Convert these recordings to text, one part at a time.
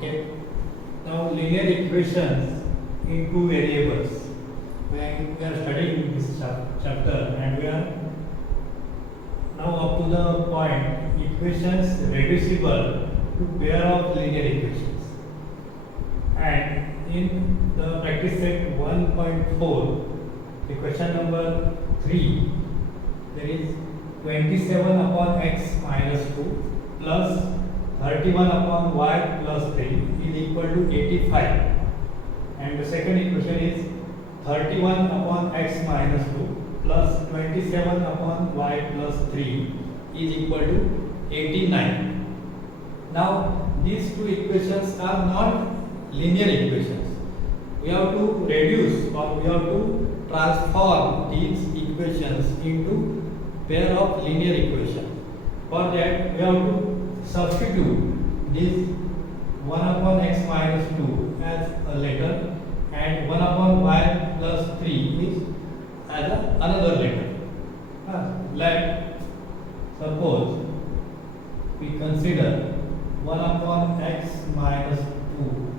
Okay. Now linear equations in two variables. We are studying this chapter and we are now up to the point equations reducible to pair of linear equations. And in the practice set 1.4, the question number 3, there is 27 upon x minus 2 plus 31 upon y plus 3 is equal to 85. And the second equation is 31 upon x minus 2 plus 27 upon y plus 3 is equal to 89. Now these two equations are not linear equations. We have to reduce or we have to transform these equations into pair of linear equations. For that we have to substitute this 1 upon x minus 2 as a letter and 1 upon y plus 3 is as another letter. Let suppose we consider 1 upon x minus 2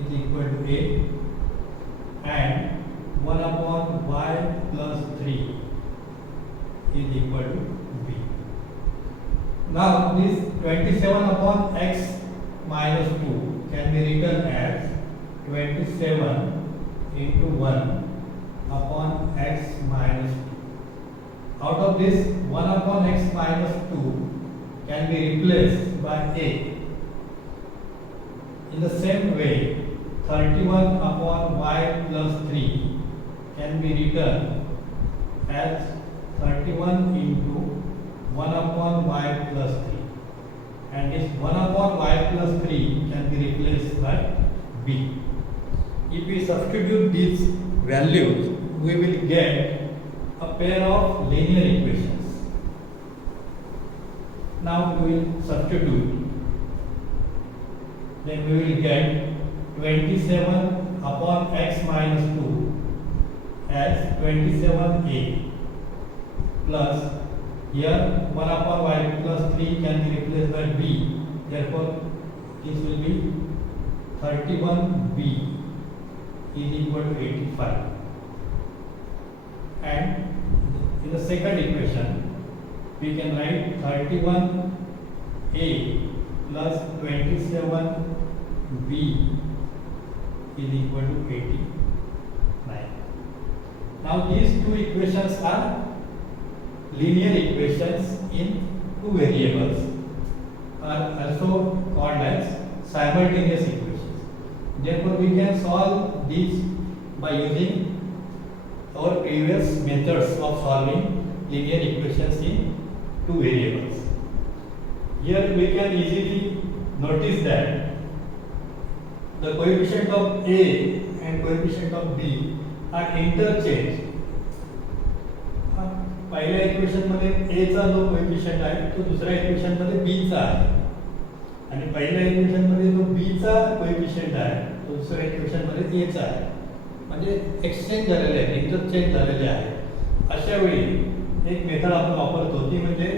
is equal to a and 1 upon y plus 3 is equal to b. Now this 27 upon x minus 2 can be written as 27 into 1 upon x minus 2. Out of this 1 upon x minus 2 can be replaced by a. In the same way 31 upon y plus 3 can be written as 31 into 1 upon y plus 3, and this 1 upon y plus 3 can be replaced by b. If we substitute these values, we will get a pair of linear equations. Now we will substitute, then we will get 27 upon x minus 2 as 27a plus here 1 upon y plus 3 can be replaced by b. Therefore, this will be 31b is equal to 85. And in the second equation, we can write 31a plus 27b is equal to 89. Now these two equations are linear equations in two variables, are also called as simultaneous equations. Therefore, we can solve these by using our previous methods of solving linear equations in two variables. Here we can easily notice that the coefficient of a and coefficient of b are interchanged. पहिल्या equation मध्ये a चा जो coefficient आहे तो दुसऱ्या equation मध्ये b चा आहे आणि पहिल्या इक्वेशन मध्ये जो b चा कोएफिशिएंट आहे तो दुसऱ्या इक्वेशन मध्ये a चा आहे. म्हणजे एक्सचेंज झालेले आहे, इंटरचेंज झालेले आहे. अशा वेळी एक मेथड आपण वापरतो ती म्हणजे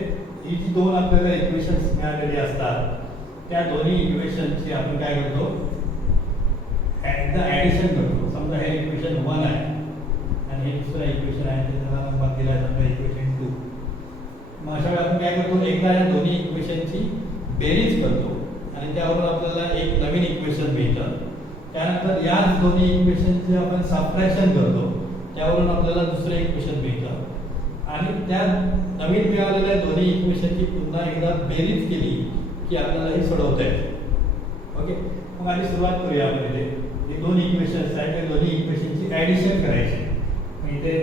ही जी दोन आपल्याला इक्वेशन्स मिळालेली असतात त्या दोन्ही इक्वेशनची आपण काय करतो, एकदा ॲडिशन करतो. समजा हे इक्वेशन 1 आहे आणि हे दुसरं इक्वेशन आहे त्याला नंबर दिला आहे समजा इक्वेशन 2. मग अशा वेळी आपण काय करतो, एकदा या दोन्ही इक्वेशनची बेरीज करतो आणि त्यावरून आपल्याला एक नवीन इक्वेशन मिळतं. त्यानंतर या दोन्ही इक्वेशनचे आपण सबट्रॅक्शन करतो, त्यावरून आपल्याला दुसरं इक्वेशन मिळतं आणि त्या नवीन मिळालेल्या दोन्ही इक्वेशनची पुन्हा एकदा बेरीज केली की आपल्याला हे सोडवता येते. ओके, मग आधी सुरुवात करूया. आपण इथे हे दोन इक्वेशन्स आहेत, त्या दोन्ही इक्वेशनची ॲडिशन करायची. मग इथे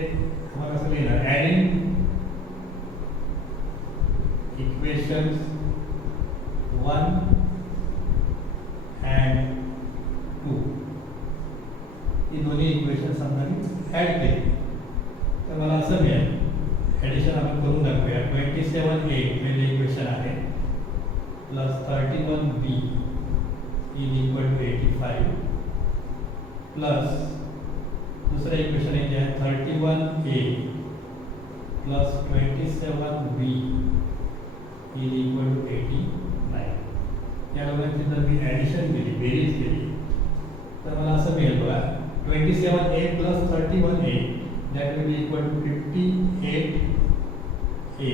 आपण असं लिहिणार, ॲडिंग इक्वेशन्स 1 and 2. ही दोन्ही इक्वेशन समजा मी ॲड केली तर मला असं मिळेल. ॲडिशन आपण करून दाखवूया. 27a पहिले इक्वेशन आहे plus 31b is equal to 85 plus दुसरं इक्वेशन आहे जे आहे 31a plus 27b is equal to 89. या दोघांची जर मी ॲडिशन केली, बेरीज केली, तर मला असं मिळेल बघा 27A plus 31A that will be equal to 58A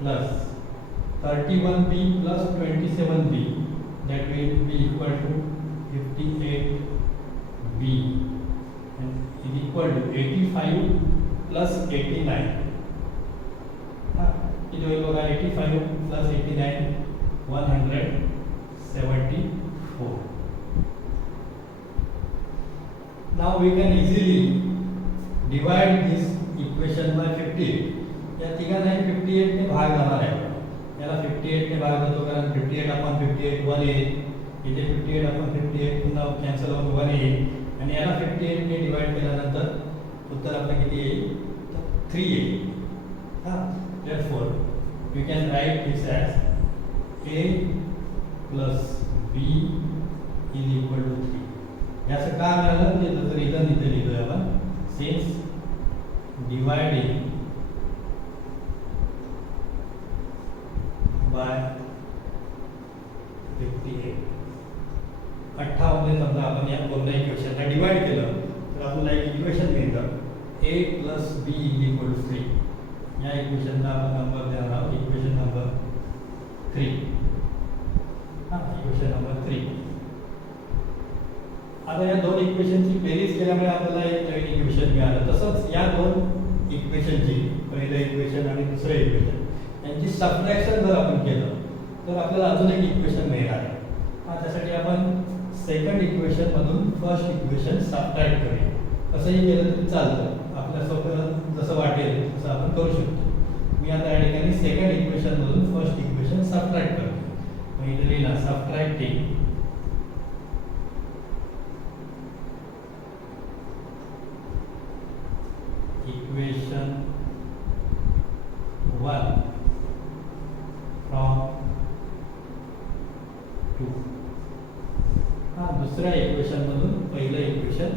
plus 31B plus 27B that will be equal to 58B and is equal to 85 plus 89. it will be 85 plus 89 174. Now we can easily divide this equation by 58. या तिघांनाही 58 ने भाग जाणार आहे. याला 58 ने भाग जातो कारण 58 upon 58 1 येईल. इथे 58 upon 58 पुन्हा कॅन्सल होऊन 1 येईल आणि याला 58 ने डिवाइड केल्यानंतर उत्तर आपलं किती येईल? 3 येईल. Therefore we can write this as A plus B is equal to 3. याचं का मिळालं ते जसं रिझन इथे लिहितोय आपण, सिन्स डिवाइडिंग बाय 58 58 समजा आपण या कोणत्या इक्वेशनला डिवाइड केलं तर आपल्याला एक इक्वेशन मिळतं A plus B is equal to 3. या इक्वेशनला आपण नंबर देणार आहोत इक्वेशन नंबर 3. Equation number 3. आता या दोन इक्वेशनची बेरीज केल्यामुळे आपल्याला एक नवीन इक्वेशन मिळालं. तसंच या दोन इक्वेशनची, पहिलं इक्वेशन आणि दुसरं इक्वेशन, यांची सबट्रॅक्शन जर आपण केलं तर आपल्याला अजून एक इक्वेशन मिळणार आहे. त्यासाठी आपण सेकंड इक्वेशन मधून फर्स्ट इक्वेशन सबट्रॅक्ट करूया. कसंही केलं तरी चालतं, आपल्या सोपं जसं वाटेल तसं आपण करू शकतो. मी आता या ठिकाणी सेकंड इक्वेशन मधून फर्स्ट इक्वेशन सबट्रॅक्ट करतो. मग इथे लिहिला सबट्रॅक्टिंग equation 1 from 2. दुसऱ्या इक्वेशन मधून पहिलं इक्वेशन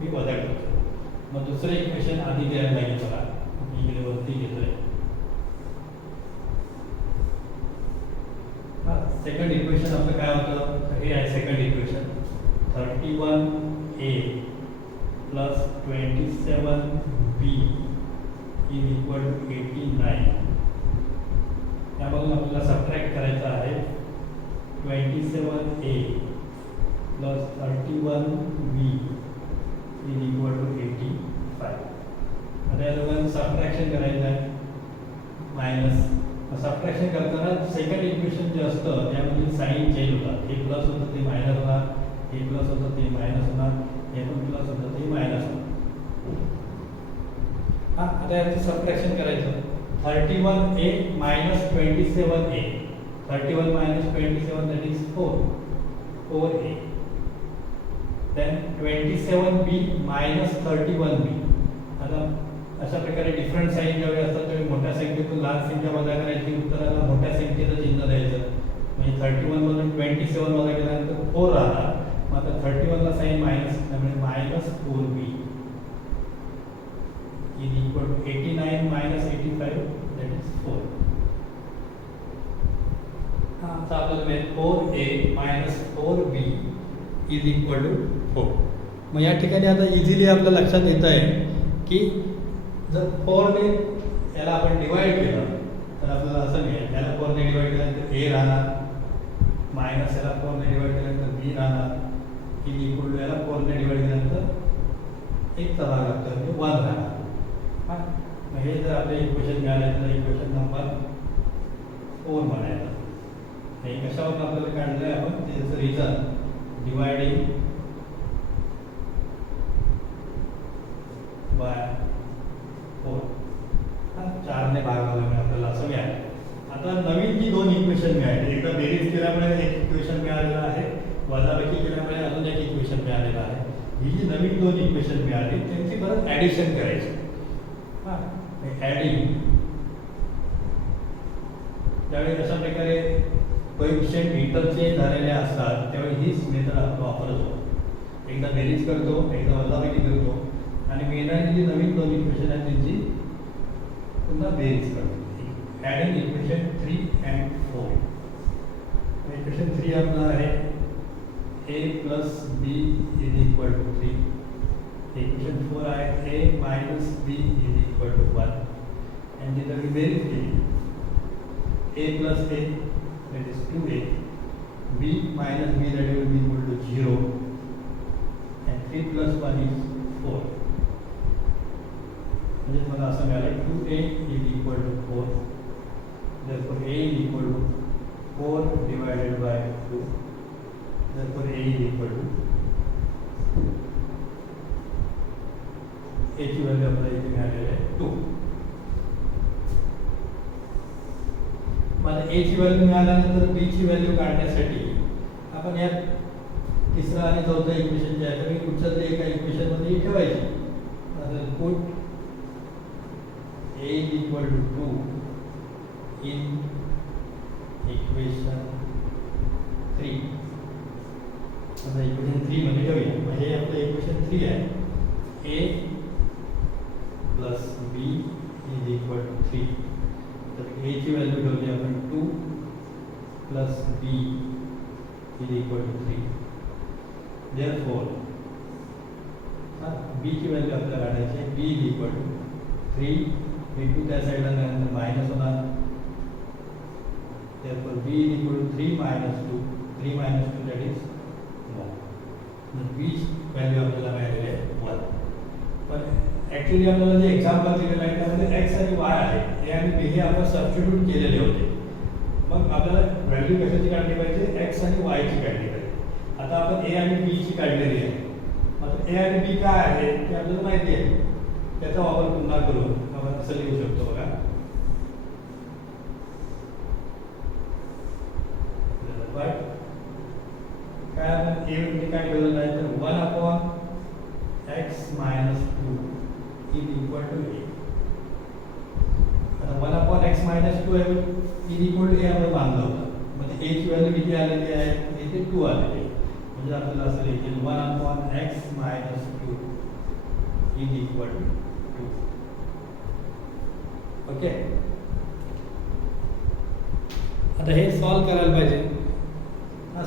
मी वजा करतो. मग दुसरं इक्वेशन आधी द्यायला लागेल बघा. मी इकडे वरती घेतोय. सेकंड इक्वेशन आपलं काय होतं? हे आहे second equation 31A plus 27B is equal to 89. त्यामधून आपल्याला सबट्रॅक्ट करायचं आहे 27A plus 31B is equal to 85. आता या दोघांचं सबट्रॅक्शन करायचं आहे. मायनस सबट्रॅक्शन करताना सेकंड इक्वेशन जे असतं त्यामध्ये साईन चेंज होतात. हे प्लस होतं ते मायनस होणार, हे प्लस होतं ते मायनस होणार, हे पण प्लस होतं ते मायनस होणार. आता याचं सबट्रॅक्शन करायचं 31A minus 27A. 31 minus 27 that is 4A. Then 27B minus 31B. आता अशा प्रकारे डिफरंट साईन जेव्हा असतात तेव्हा मोठ्या संख्येतून लहान संख्या वजा करायची, उत्तराला मोठ्या संख्येचं चिन्ह द्यायचं. म्हणजे 31 मधून 27 वजा केल्यानंतर 4 राहणार. मग आता 31 ला साईन मायनस, त्यामुळे minus 4B is equal to 89 minus 85 that is 4. आता आपल्याला मिळेल 4A minus 4B is equal to 4. मग या ठिकाणी आता इझिली आपल्या लक्षात येत आहे की जर 4 ने याला आपण डिवाइड केलं तर आपल्याला असं मिळेल. याला 4 ने डिवाइड केल्यानंतर A राहणार, मायनस याला 4 ने डिवाइड केल्यानंतर B राहणार, is equal to याला 4 ने डिवाइड केल्यानंतर 1 चा भाग लागतो म्हणजे 1 राहणार. मग हे जर आपलं इक्वेशन मिळालं तर इक्वेशन नंबर 4 म्हणायचं. हे कशावर आपल्याला काढलं आहे आपण त्याचं रिझन डिवायडिंग बाय 4. 4 ने भागवल्यामुळे आपल्याला असं मिळालं. आता नवीन जी दोन इक्वेशन मिळाली, एकदा बेरीज केल्यामुळे एक इक्वेशन मिळालेलं आहे, वजाबाकी केल्यामुळे अजून एक इक्वेशन मिळालेलं आहे. ही जी नवीन दोन इक्वेशन मिळाली त्यांची परत ॲडिशन करायची. ॲडिंग त्यावेळी अशा प्रकारे कोएफिशिएंट इंटरचेंज झालेले असतात त्यावेळी हीच मेथड आपण वापरत होतो. एकदा बेरीज करतो, एकदा वजाबाकी करतो आणि मिळणारी जी नवीन दोन इक्वेशन आहेत त्यांची पुन्हा बेरीज करतो. Adding equation 3 and 4. इक्वेशन 3 आपला आहे a plus b is equal to 3. Equation 4 आहे a minus b is equal to 1. And the remaining a plus a, that is 2a, b minus b, that will be equal to 0, and 3 plus 1 is 4. म्हणजे मला असं मिळालं 2a is equal to 4. Therefore a is equal to 4 divided by 2. Therefore a is equal to a ची value आपल्याला इथे मिळालेली आहे 2. मला a ची व्हॅल्यू मिळाल्यानंतर b ची व्हॅल्यू काढण्यासाठी आपण या तिसरा आणि चौथा इक्वेशन जे आहे ते कुठच्या तरी एका इक्वेशन मध्ये ठेवायचे. आता put a is equal to 2 in equation 3. आता इक्वेशन 3 मध्ये ठेवूया. म्हणजे हे आपलं इक्वेशन 3 आहे. a plus b is equal to 3. तर a ची व्हॅल्यू ठेवली आपण 2 plus b is equal to 3. Therefore b ची व्हॅल्यू आपल्याला काढायची आहे. b is equal to 3 into त्या साईडला नंतर मायनस होणार. Therefore b is equal to 3 minus 2. 3 minus 2, that is 1. b value आपल्याला मिळालेली आहे 1. पण ॲक्च्युली आपल्याला जे एक्झाम्पल दिलेलं आहे त्यामध्ये x आणि y आहे. a आणि b हे आपण सबस्टिट्यूट केलेले होते. मग आपल्याला व्हॅल्यू कशाची काढली पाहिजे? x आणि y ची काढली पाहिजे. आता आपण a आणि b ची काढलेली आहे. आता a आणि b काय आहे ते आपल्याला माहिती आहे. त्याचा वापर पुन्हा करून आपण असं लिहू शकतो बघा. काय आपण a म्हणजे काय ठेवलेलं आहे तर 1/x minus 2 is equal to a. आता 1/x minus 2 is equal to a आपण मानलं होतं. म्हणजे a ची व्हॅल्यू किती आलेली आहे? इथे 2 आलेली आहे. म्हणजे आपल्याला असं लिहितील 1/x minus 2 is equal to 2. Okay. आता हे सॉल्व करायला पाहिजे.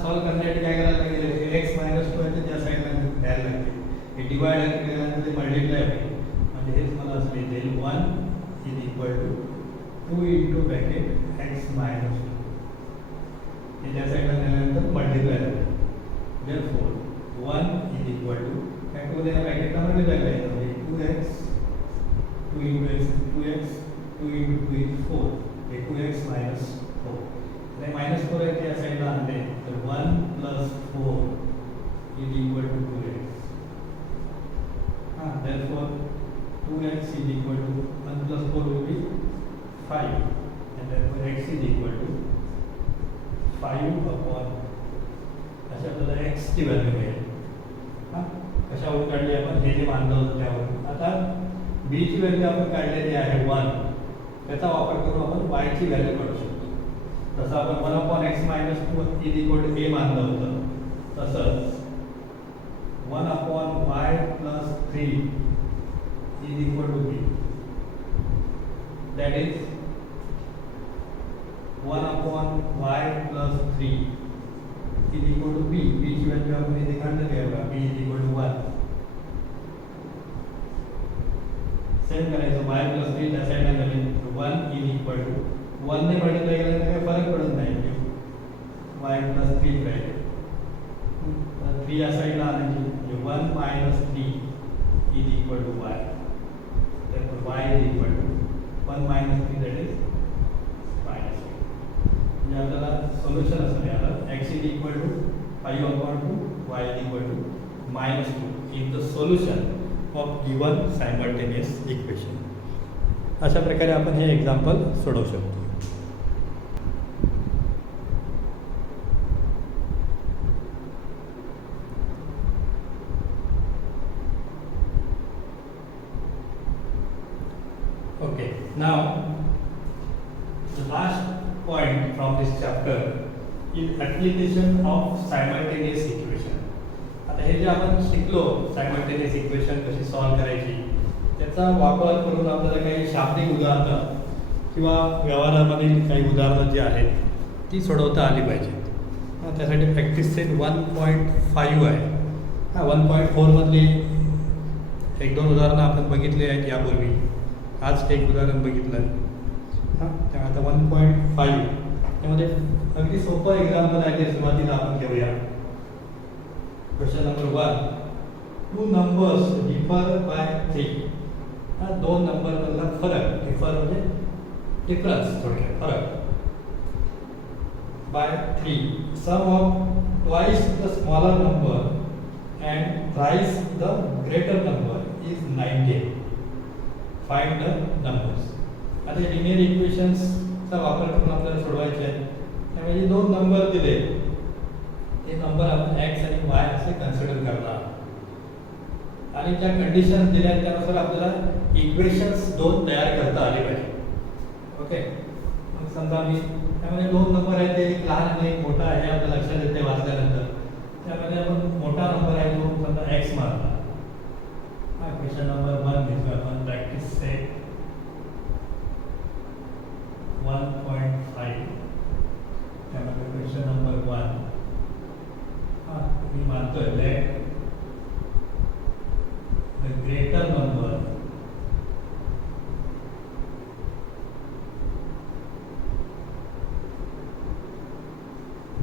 सॉल्व करण्यासाठी काय करायला लागेल? x minus 2 आहे त्या साईडला द्यायला लागेल. हे डिवाइड केल्यानंतर ते मल्टिप्लाय होईल. म्हणजे हेच मला असं लिहिता 1 is equal to 2 into bracket x minus 2. हे त्या साईडला नेल्यानंतर मल्टिप्लाय होईल. Therefore 1 is equal to काय टू त्या ब्रॅकेटला मल्टिप्लाय करायचं म्हणजे 2x 2 into x 2x 2 into 2 is 4. हे 2x minus 4. आणि minus 4 आहे त्या साईडला आणले तर 1 plus 4 is equal to 2x. Therefore 2x is equal to 1 plus 4 will be 5, and therefore x is equal to 5 upon अशा आपल्याला x ची व्हॅल्यू मिळेल. कशावरून काढली आपण? हे जे मानलं होतं त्यावरून. आता b ची व्हॅल्यू आपण काढलेली आहे 1. त्याचा वापर करून आपण y ची व्हॅल्यू काढू शकतो. जसं आपण 1/x minus 2 is equal to a मानलं होतं तसंच 1/y plus 3 is equal to b. That is 1/y plus 3 is equal to b. b ची व्हॅल्यू आपण इथे काढलेली आहे बघा. b is equal to 1. Same करायचं y plus 3 त्या साईडला गेले 1 is equal to 1 ने मल्टिप्लाय केल्यानंतर काही फरक पडत नाही. y plus 3 राहील. 3 या साईडला आणायची 1 minus 3 is equal to y. Therefore y is equal to 1 minus 3, that is minus 3. म्हणजे आपल्याला सोल्युशन असं मिळालं x is equal to 5/2, y is equal to -2 in the solution of given simultaneous equation. अशा प्रकारे आपण हे एक्झाम्पल सोडवू शकतो. Okay, now the last point from this chapter is application of simultaneous equation. आता हे जे आपण शिकलो simultaneous equation कशी सॉल्व करायची त्याचा वापर करून आपल्याला काही शाब्दिक उदाहरणं किंवा व्यवहारामधील काही उदाहरणं जी आहेत ती सोडवता आली पाहिजेत. त्यासाठी प्रॅक्टिस सेट 1.5 आहे. 1.4 मधली एक दोन उदाहरणं आपण बघितली आहेत यापूर्वी. आज एक उदाहरण बघितलं आहे. त्यामुळे आता 1.5 त्यामध्ये अगदी सोपं एक्झाम्पल आहे ते सुरुवातीला आपण घेऊया. Question number 1, 2 numbers differ by 3. दोन नंबर मधला फरक, डिफर म्हणजे डिफरन्स, थोडक्यात फरक, by 3. Sum of twice the smaller number and thrice the greater number is 90. Find the numbers. आता लिनियर इक्वेशन्सचा वापर करून आपल्याला सोडवायचे आहे. त्यामध्ये दोन नंबर दिले, ते नंबर आपण x आणि y असे कन्सिडर करणार आणि ज्या कंडिशन्स दिल्या आहेत त्यानुसार आपल्याला इक्वेशन्स दोन तयार करता आले पाहिजे. ओके, मग समजा मी त्यामध्ये दोन नंबर आहेत, ते एक लहान आणि एक मोठा आहे, आपल्या लक्षात येते वाचल्यानंतर. त्यामध्ये आपण मोठा नंबर आहे तो समजा x मानला. क्वेश्चन नंबर 1 घेतो आपण, प्रॅक्टिस सेट 1.5. त्यामध्ये क्वेश्चन नंबर 1 मी मानतोय let the greater number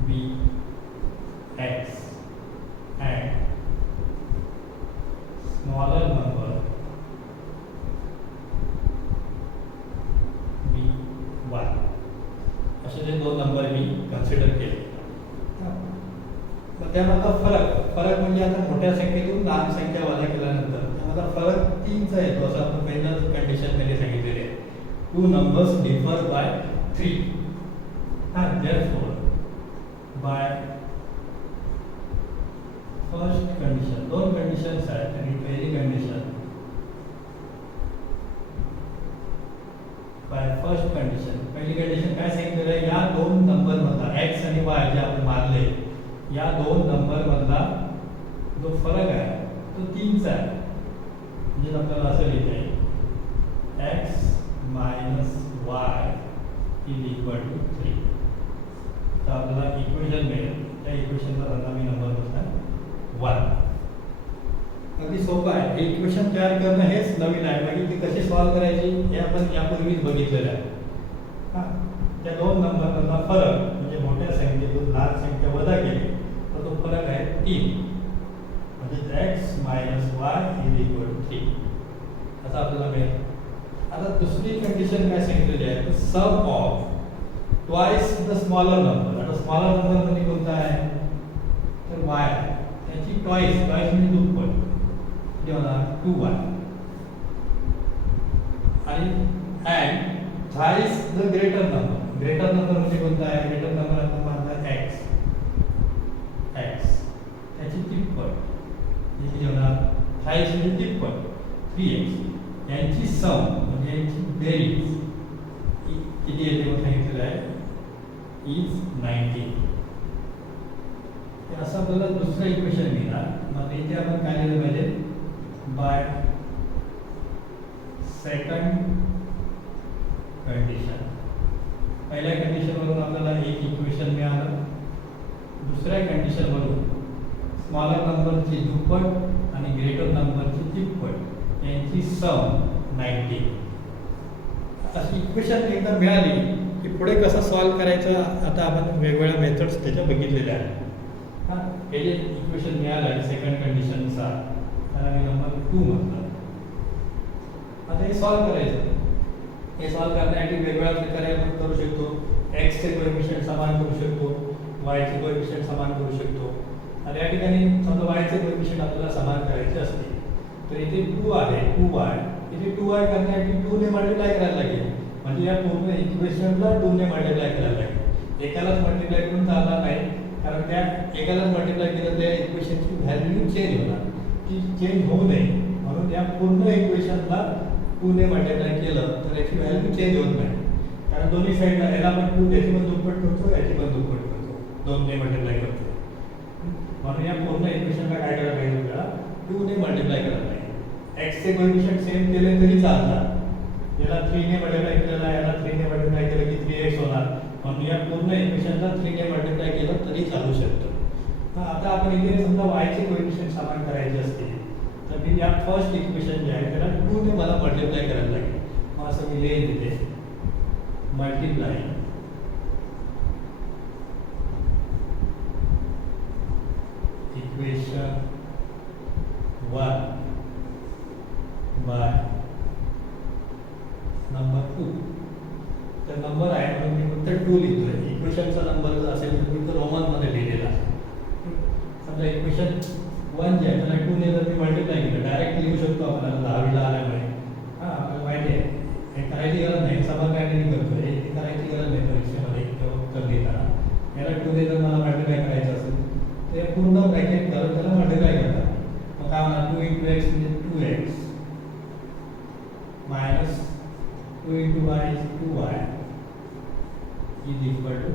be x and smaller number be y. असे जे दोन नंबर मी कन्सिडर केले. मग त्यामधला फरक म्हणजे आता मोठ्या संख्येतून लहान संख्या वजा केल्यानंतर त्यामधला फरक 3चा येतो, असं आपण पहिल्याच कंडिशनमध्ये सांगितलेले आहे. 2 numbers differ by 3. Therefore by first condition, दोन कंडिशन्स आहेत. आणि पहिली कंडिशन, बाय फर्स्ट कंडिशन, पहिली कंडिशन काय सांगितलेलं आहे, या दोन नंबर मधला x आणि y जे आपण मानले, या दोन नंबर मधला जो फरक आहे तो 3चा आहे. म्हणजे आपल्याला असं लिहिता येईल x minus y is equal to 3. तर आपल्याला इक्वेशन मिळेल. त्या इक्वेशनचा रंगामी नंबर असणार 1. अगदी सोपं आहे. हे इक्वेशन तयार करणं हेच नवीन आहे. बाकी ती कशी सॉल्व्ह करायची हे आपण यापूर्वीच बघितलेलं आहे. त्या दोन नंबरमधला फरक म्हणजे मोठ्या संख्येतून लहान संख्या वजा केली तर तो फरक आहे 3. म्हणजे x minus y is equal to 3 असं आपल्याला मिळेल. आता दुसरी कंडिशन काय सांगितलेली आहे, sum of twice the smaller number. आता स्मॉलर नंबर म्हणजे कोणता आहे तर y आहे. त्याची ट्वाइस म्हणजे दुप्पट म्हणजे होणार 2y. आणि and thrice the greater number. Greater number म्हणजे कोणता आहे, ग्रेटर नंबर आपण मानला x. त्याची तिप्पट किती होणार, थ्राइस म्हणजे तिप्पट 3x. यांची सम म्हणजे यांची बेरीज किती येते मग सांगितलेलं आहे इज 90. असं आपल्याला दुसरं इक्वेशन मिळणार. मग इथे आपण काय लिहिलं पाहिजे, बाय सेकंड कंडिशन. पहिल्या कंडिशनवरून आपल्याला एक इक्वेशन मिळालं. दुसऱ्या कंडिशनवरून स्मॉलर नंबरची दुप्पट आणि ग्रेटर नंबरची तिप्पट यांची सम 90. अशी इक्वेशन एकदा मिळाली की पुढे कसं सॉल्व्ह करायचं आता आपण वेगवेगळ्या मेथड्स त्याच्या बघितलेल्या आहेत. हे जे इक्वेशन मिळालं आहे सेकंड कंडिशनचा त्याला मी नंबर 2 म्हटलं. आता हे सॉल्व्ह करायचं. हे सॉल्व्ह करण्यासाठी वेगवेगळ्या प्रकारे आपण करू शकतो. x चे कोएफिशिएंट समान करू शकतो, y चे कोएफिशिएंट समान करू शकतो. आणि या ठिकाणी समजा y चे कोएफिशिएंट आपल्याला समान करायचे असतील तर इथे 2 आहे, 2y. इथे 2y करण्यासाठी 2 ने मल्टिप्लाय करायला लागेल. म्हणजे या पूर्ण इक्वेशनला 2 ने मल्टिप्लाय करायला लागेल. एकालाच मल्टिप्लाय करून चालणार नाही, कारण त्या एकालाच मल्टिप्लाय केलं त्या इक्वेशनची व्हॅल्यू चेंज होणार. ती चेंज होऊ नये म्हणून या पूर्ण इक्वेशनला 2 ने मल्टिप्लाय केलं तर याची व्हॅल्यू चेंज होत नाही. कारण दोन्ही साईडला याला पण 2 याची पण दुप्पट करतो, याची पण दुप्पट करतो, 2 ने मल्टिप्लाय करतो. म्हणून या पूर्ण इक्वेशनला काय करायला पाहिजे, आपल्याला 2 ने मल्टिप्लाय करायला पाहिजे. x चे कोएफिशिएंट सेम केले तरी चालतात. याला 3 ने मल्टिप्लाय केलेला, याला 3 ने मल्टिप्लाय केलं की 3x होणार. म्हणून या पूर्ण पूर्ण इक्वेशनला 3 ने मल्टिप्लाय केलं तरी चालू शकतं. आता आपण इथे समजा वायचे कोएफिशियंट समान करायचे असतील तर मी या फर्स्ट इक्वेशन जे आहे त्याला 2 ने मला मल्टिप्लाय करायला लागेल. मग असं मी लिहिन तिथे मल्टिप्लाय इक्वेशन 1 बाय नंबर 2. तर नंबर आहे म्हणून मी फक्त 2 लिहितोय. इक्वेशनचा नंबर जर असेल तर मी तो रोमनमध्ये लिहिलेला आहे. समजा इक्वेशन 1 जे आहे त्याला 2 ने जर मी मल्टिप्लाय केलं डायरेक्ट लिहू शकतो आपल्याला 10 ला आल्यामुळे. आपल्याला माहिती आहे हे करायची गरज नाही. समान काय करतोय हे करायची गरज नाही परीक्षेमध्ये उत्तर देताना. याला 2 ने जर मला मल्टिप्लाय करायचं असेल तर पूर्ण ब्रॅकेट करून त्याला मल्टिप्लाय करतात. मग काय होणार 2 × x म्हणजे 2x minus 2 × y is 2y is equal to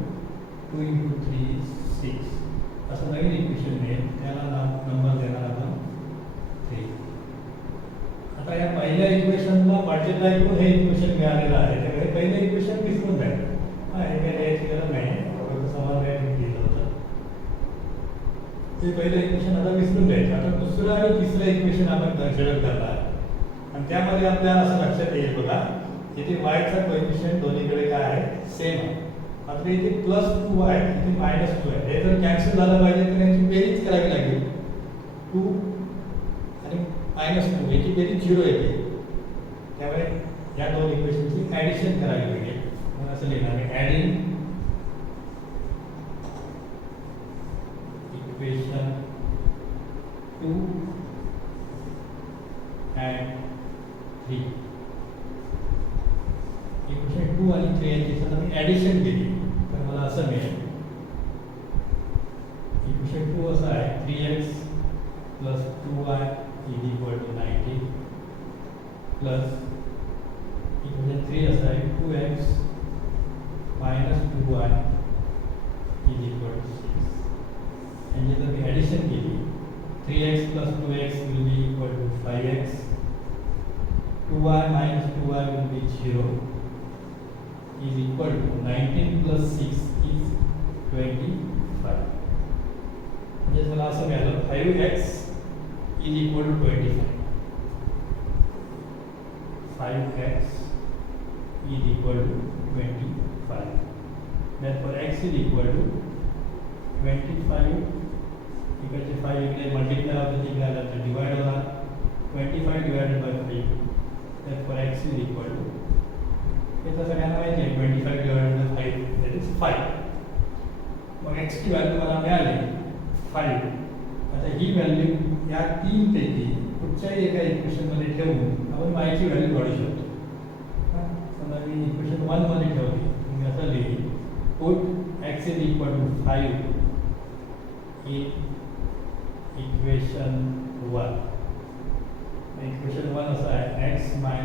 2 × 3 is 6. असं नवीन इक्वेशन मिळेल. त्याला नंबर देणार आपण 3. आता या पहिल्या इक्वेशनला मल्टिप्लाय करून हे इक्वेशन मिळालेलं आहे. त्यामुळे पहिलं इक्वेशन विसरून जायचं. हे काही द्यायची गरज नाही. समान वेळ दिलं होतं ते पहिलं इक्वेशन आता विसरून द्यायचं. आता दुसरं आणि तिसरं इक्वेशन आपण कन्सिडर करणार आणि त्यामध्ये आपल्याला असं लक्षात येईल बघा इथे वायचा कोएफिशियंट दोन्हीकडे काय आहे सेम आहे. मात्र इथे +2y इथे -2 आहे. हे जर कॅन्सल झालं पाहिजे तर यांची बेरीज करावी लागेल. 2 आणि -2 याची बेरीज 0 येते. त्यामुळे या दोन इक्वेशनची ॲडिशन करावी लागेल. मग असं लिहिणार आहे ॲडिंग इक्वेशन 2 and 3. इक्वेशन 2 आणि 3 यांची जर मी ॲडिशन केली तर मला असं मिळेल. इक्वेशन 2 असं आहे 3x + 2y = 90 प्लस इक्वेशन 3 असं आहे 2x - 2y = 6. यांची जर मी ॲडिशन केली 3x + 2x will be equal to 5x. 2y - 2y will be 0 is equal to 19 + 6 is 25. म्हणजे मला असं मिळालं 5x is equal to 25. 5x is equal to 25. Therefore x is equal to 25. इकडचे 5 इकडे multiply होतं तिकडे आलं तर डिवाइड होणार 25 divided by 5. Therefore x is equal to हे तर सगळ्यांना माहिती आहे 25 divided by 5 that is 5. मग x ची व्हॅल्यू मला मिळाली 5. आता ही व्हॅल्यू या 3 पैकी कुठच्याही एका इक्वेशनमध्ये ठेवून आपण y ची व्हॅल्यू काढू शकतो. समजा मी इक्वेशन 1 मध्ये ठेवली मी असं लिहिली put x is equal to 5 in equation 1. Equation 1 असं आहे x - y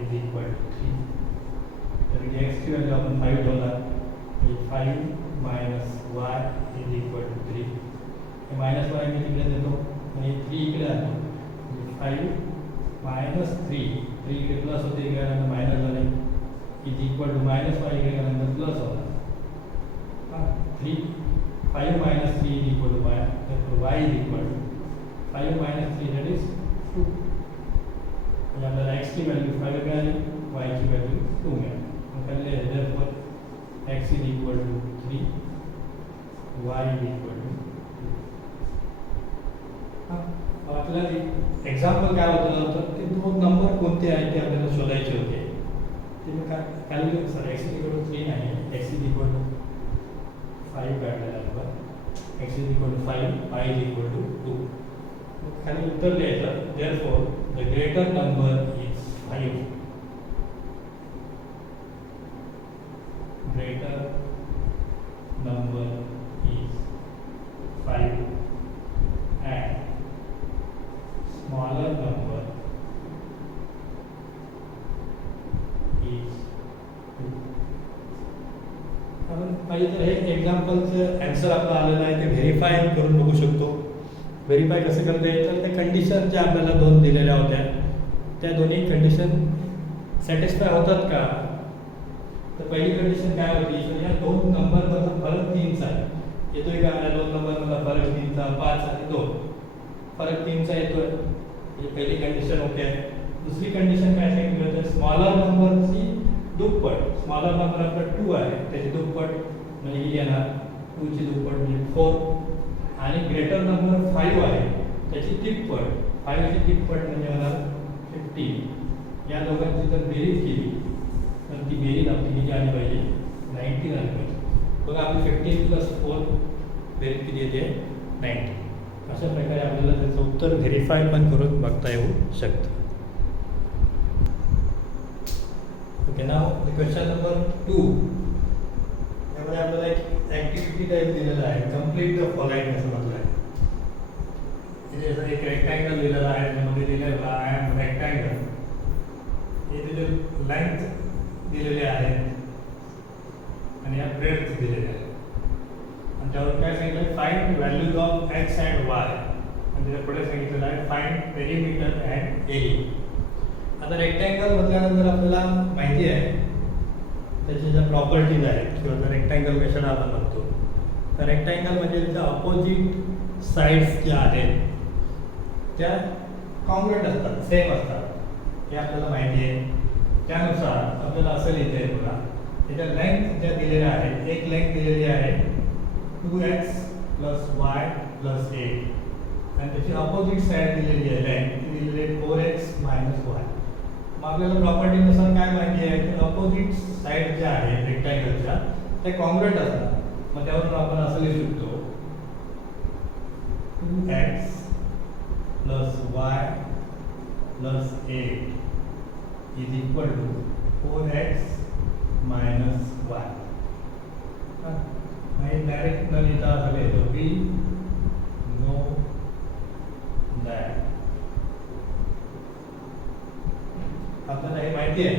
is equal to 3. तर x ची व्हॅल्यू आपण 5 ठेवणार 5 - y is equal to 3. हे -y मी तिकडे देतो आणि 3 इकडे आणतो 5 - 3 इकडे प्लस होते इकडे आल्यानंतर मायनस झाले is equal to -y इकडे गेल्यानंतर प्लस होणार 5 - 3 is equal to y. Therefore y is equal to 5 - 3 that is 2. म्हणजे आपल्याला x ची व्हॅल्यू 5 मिळाली y ची व्हॅल्यू 2 मिळाली. मग खाली therefore x is equal to 3 y is equal to 2. आपल्याला एक्झाम्पल काय होतं ते दोन नंबर कोणते आहेत ते आपल्याला शोधायचे होते. ते मी काय calculate sir x is equal to 3 नाही x is equal to 5 काढलेला number x is equal to 5 y is equal to 2. खाली उत्तर लिहायचं therefore the greater number is 5. Greater number is 5 and smaller number is 2. आपण पाहिजे तर हे एक्झाम्पलचं answer आपलं आलेलं आहे ते व्हेरीफाय करून बघू शकतो. व्हेरीफाय कसं करता येईल तर त्या कंडिशन ज्या आपल्याला 2 दिलेल्या होत्या त्या दोन्ही कंडिशन सॅटिस्फाय होतात का. तर पहिली कंडिशन काय होती तर या 2 नंबर येतोय का? या दोन नंबरमधला फरक 3चा 5 आणि 2 फरक 3चा येतोय. ही पहिली कंडिशन ओके आहे. दुसरी कंडिशन काय सांगितलं तर स्मॉलर नंबरची दुप्पट. स्मॉलर नंबर आपला 2 आहे त्याची दुप्पट म्हणजे ही येणार 2 ची दुप्पट म्हणजे 4 आणि ग्रेटर नंबर 5 आहे त्याची तिप्पट 5 ची तिप्पट म्हणजे होणार 50. या दोघांची जर बेरीज केली तर ती बेरीज आपली किती आली पाहिजे? 19 आली पाहिजे. बघा आपली 15 प्लस 4 बेरीज किती येते? 90. अशा प्रकारे आपल्याला त्याचं उत्तर व्हेरीफाय पण करून बघता येऊ शकतं. ओके, नाव क्वेश्चन नंबर 2. यामध्ये आपल्याला एक ॲक्टिव्हिटी टाईप दिलेला आहे. कंप्लीट द फॉलोइंग असं म्हटलं आहे. इथे असं एक रेक्टँगल दिलेला आहे त्यामध्ये दिलेला आहे रेक्टँगल. इथे जे लेंथ दिलेले आहेत आणि या ब्रेड्थ दिलेले आहेत आणि त्यावर काय सांगितलं find values of x and Y आणि त्याच्या पुढे सांगितलेलं आहे फाइंड पेरिमीटर अँड एरिया. आता रेक्टँगल म्हटल्यानंतर आपल्याला माहिती आहे त्याच्या ज्या प्रॉपर्टीज आहेत किंवा रेक्टँगल कशाला आपण म्हणतो तर रेक्टँगल म्हणजे त्याच्या अपोजिट साईड्स ज्या आहेत त्या कॉन्ग्रुएंट असतात, सेम असतात, हे आपल्याला माहिती आहे. त्यानुसार आपल्याला असं लिहिता येईल बघा त्याच्या लेंथ ज्या दिलेल्या आहेत एक लेंथ दिलेली आहे 2x + y + 8 आणि त्याची अपोजिट साईड दिलेली आहे लेंथ ती दिलेली आहे 4x - y. मग आपल्याला प्रॉपर्टीनुसार काय माहिती आहे की अपोजिट साईड ज्या आहेत रेक्टँगलच्या त्या कॉन्ग्रुएंट असतात. मग त्यावरून आपण असं लिहू शकतो 2x + y + 8 = 4x - y. आणि डायरेक्ट न लिहिता असं लिहितो वी नो दॅट. आपल्याला हे माहिती आहे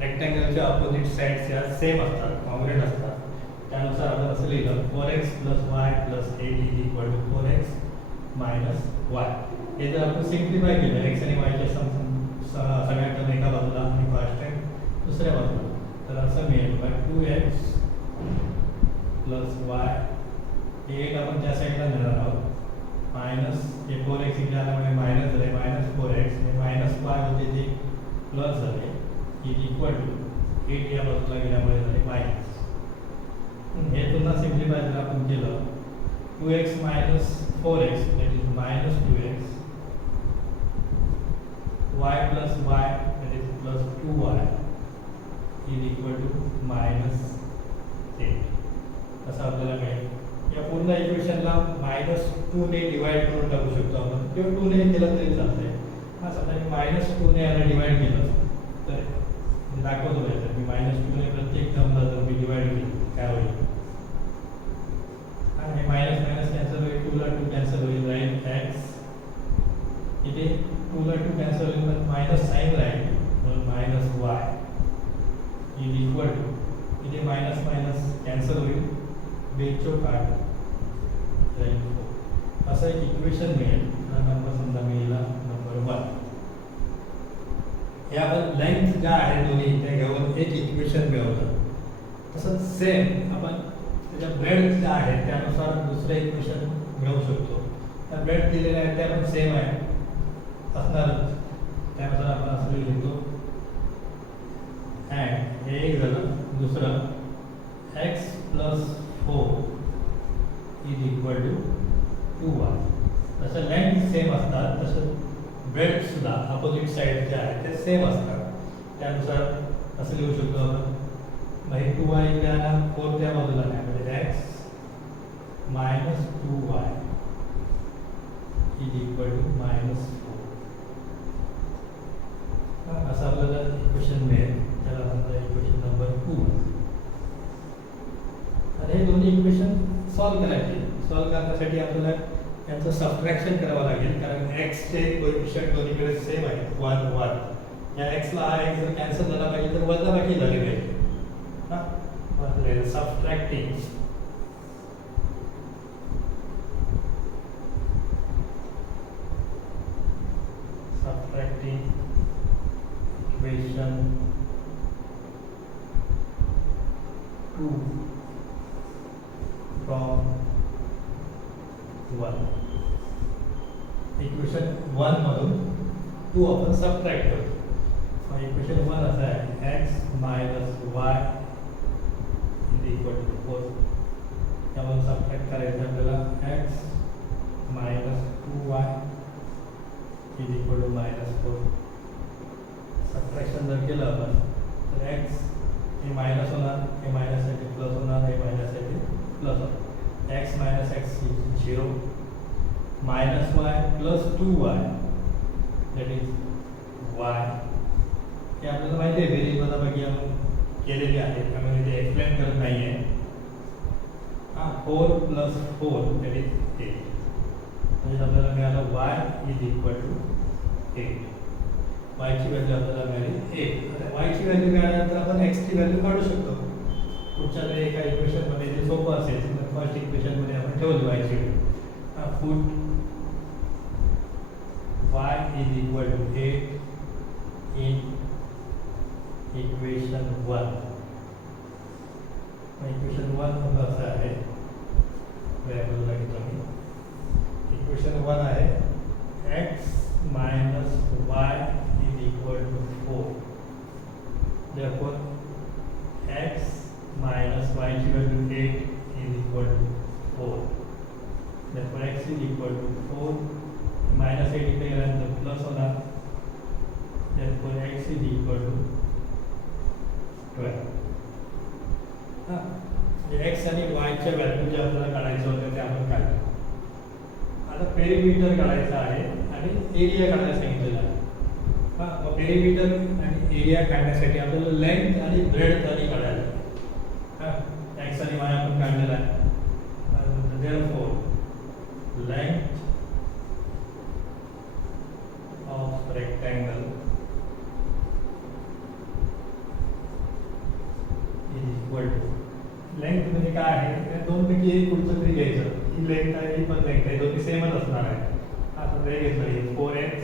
रेक्टँगलच्या अपोजिट साईड्स या सेम असतात, कॉन्ग्रुएंट असतात. त्यानुसार आपण असं लिहिलं 4x + y + 8 = 4x - y. हे जर आपण सिम्प्लिफाय केलं x आणि y च्या सगळ्या टर्म एका बाजूला आणि कॉन्स्टंट दुसऱ्या बाजूला तर असं मिळेल 2x + y हे एक आपण त्या साईडला नेणार आहोत मायनस हे 4x इथे आल्यामुळे मायनस झाले -4x हे -y होते ते प्लस झाले = 8 या बाजूला गेल्यामुळे झाले मायनस. हे पुन्हा सिम्प्लिफाय जर आपण केलं 2x - 4x that is -2x y + y that is +2y = -8 असं आपल्याला मिळेल. या पूर्ण इक्वेशनला -2 ने डिवाइड करून टाकू शकतो आपण किंवा 2 ने केलं तरी चालतंय. हा समजा -2 ने याला डिवाइड केलं तर दाखवतो पाहिजे मी -2 ने प्रत्येक टर्मला जर मी डिवाइड केलं काय होईल. आणि मायनस कॅन्सल होईल 2 ला 2 कॅन्सल होईल राहील x इथे 2 ला 2 कॅन्सल होईल पण मायनस साईन राहील म्हणून -y इथे मायनस कॅन्सल होईल बेचो काय राहील 4. असं एक इक्वेशन मिळेल. हा नंबर समजा मिळेला नंबर 1. या आपण लेंथ ज्या आहेत दोन्ही त्या घेऊन एक इक्वेशन मिळवलं. तसंच सेम आपण त्याच्या ब्रेड्थ ज्या आहेत त्यानुसार दुसरं इक्वेशन मिळवू शकतो. त्या ब्रेड्थ दिलेल्या आहेत त्या पण सेम आहे असणारच. त्यानुसार आपण असं लिहितो अँड हे एक झालं. दुसरं x + 4 = 2y. तसं लेंथ सेम असतात तसं ब्रेड्थ सुद्धा अपोजिट साईड जे आहेत ते सेम असतात. त्यानुसार असं लिहू शकतो आपण म्हणजे 2y इकडे आला 4 त्या बाजूला नाही म्हणजे x - 2y = -4. असं आपल्याला इक्वेशन मिळेल. त्याला म्हणतात इक्वेशन नंबर 2. आणि हे दोन्ही इक्वेशन सॉल्व करायचे. सॉल्व करण्यासाठी आपल्याला यांचं सबट्रॅक्शन करावं लागेल कारण x चे कोएफिशियंट दोन्हीकडे सेम आहे 1 1. या x ला हा x जर कॅन्सल झाला पाहिजे तर वजाबाकी झाली पाहिजे ना. म्हणजे सबट्रॅक्टिंग इक्वेशन 2 फ्रॉम 1. इक्वेशन 1 मधून 2 आपण सबट्रॅक्ट करतो. मग इक्वेशन 1 असं आहे x minus y is equal to 4. त्यामुळे सबट्रॅक्ट करायचं आपल्याला x minus 2y is equal to minus 4. Subtraction जर केलं आपण तर x हे मायनस होणार, हे मायनससाठी प्लस होणार, हे मायनससाठी प्लस होणार. x minus x is 0 minus Y plus 2y that is y. हे आपल्याला माहिती आहे बेरीज वजाबाकी आपण केलेली आहे त्यामुळे ते एक्सप्लेन करत नाही आहे. 4 प्लस 4 दॅट इज 8. म्हणजे आपल्याला मिळालं y इज इक्वल टू 8. वायची व्हॅल्यू आपल्याला मिळाली 8. आता वायची व्हॅल्यू मिळाल्यानंतर आपण एक्सची व्हॅल्यू काढू शकतो. पुढच्या तरी एका इक्वेशनमध्ये जे सोपं असेल तर फर्स्ट इक्वेशनमध्ये आपण ठेवली वायची value. Put y is equal to 8 in equation 1. Equation 1 असं आहे व्हेरिएबल घेतो मी. इक्वेशन 1 आहे x minus y is equal to 4. therefore x minus y ची value 8 is equal to 4. therefore x is equal to 4. minus 8 इकडे गेल्यानंतर plus होणार. therefore x is equal to 12. x आणि y च्या व्हॅल्यू जे आपल्याला काढायचे होते ते आपण काढले. आता पेरिमीटर काढायचं आहे आणि एरिया काढायला सांगितलेला आहे. मग पेरिमीटर आणि एरिया काढण्यासाठी आपल्याला लेंथ आणि ब्रेड्थ आणि काढायला एक्स आणि वाय आपण काढलेला आहे. therefore length of rectangle is equal to length म्हणजे काय आहे दोन पैकी एक पुढचं तरी घ्यायचं. ही लेंथ आहे ही पण लेंथ आहे दोन्ही सेमच असणार आहे. आता ते घेतलं 4x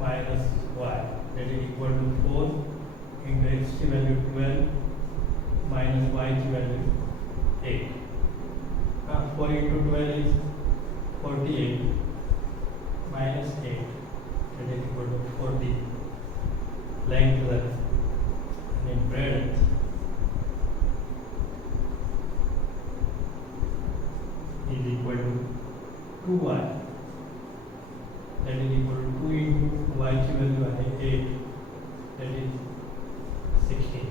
minus y that is equal to 4 into x ची value 12 minus y ची value 8. 4 into 12 is 48 minus 8 that is equal to 40. length and breadth is equal to 2y that is equal to 2 into y ची value आहे 8 that is 16.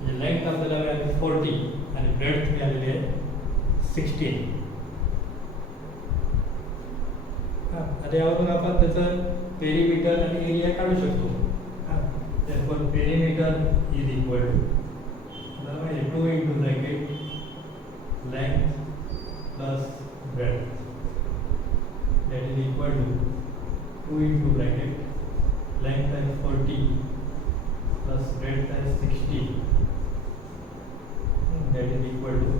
म्हणजे length आपल्याला मिळाली 40 आणि breadth मिळालेली आहे 16. आता यावरून आपण त्याचं पेरिमीटर आणि एरिया काढू शकतो. therefore perimeter is equal to 2 into bracket length plus breadth that is equal to 2 into bracket length is 40 plus breadth is 60 that is equal to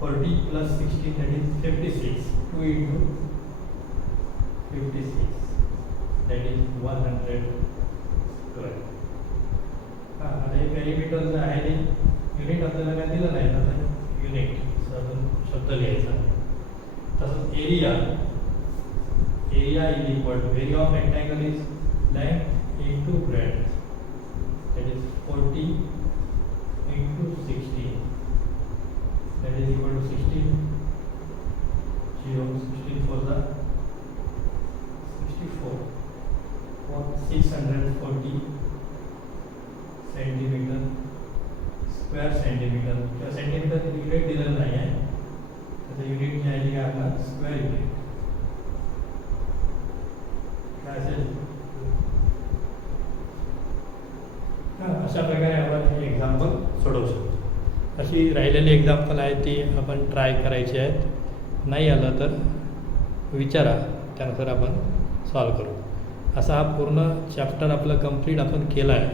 40 plus 16 that is 56. 2 into 56 that is 112. आता हे perimeter जे आहे ते unit आपल्याला काय दिलं नाही तर युनिट शब्द लिहायचा. तसंच area is equal to area of rectangle is length into breadth that is 40 into 16 that is equal to 16 for the 64 for 640 centimeter square centimeter. किंवा सेंटीमीटर युनिट दिलेलं नाही आहे त्याचं युनिट जे आहे ते काय आपला स्क्वेअर युनिट काय असेल. अशा प्रकारे आपण ही एक्झाम्पल सोडवू शकतो. अशी राहिलेली एक्झाम्पल आहे ती आपण ट्राय करायची आहेत. नाही आलं तर विचारा त्यानुसार आपण सॉल्व करू. असा हा पूर्ण चॅप्टर आपलं कंप्लीट आपण केला आहे.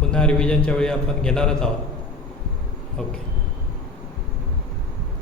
पुन्हा रिव्हिजनच्या वेळी आपण घेणारच आहोत. ओके.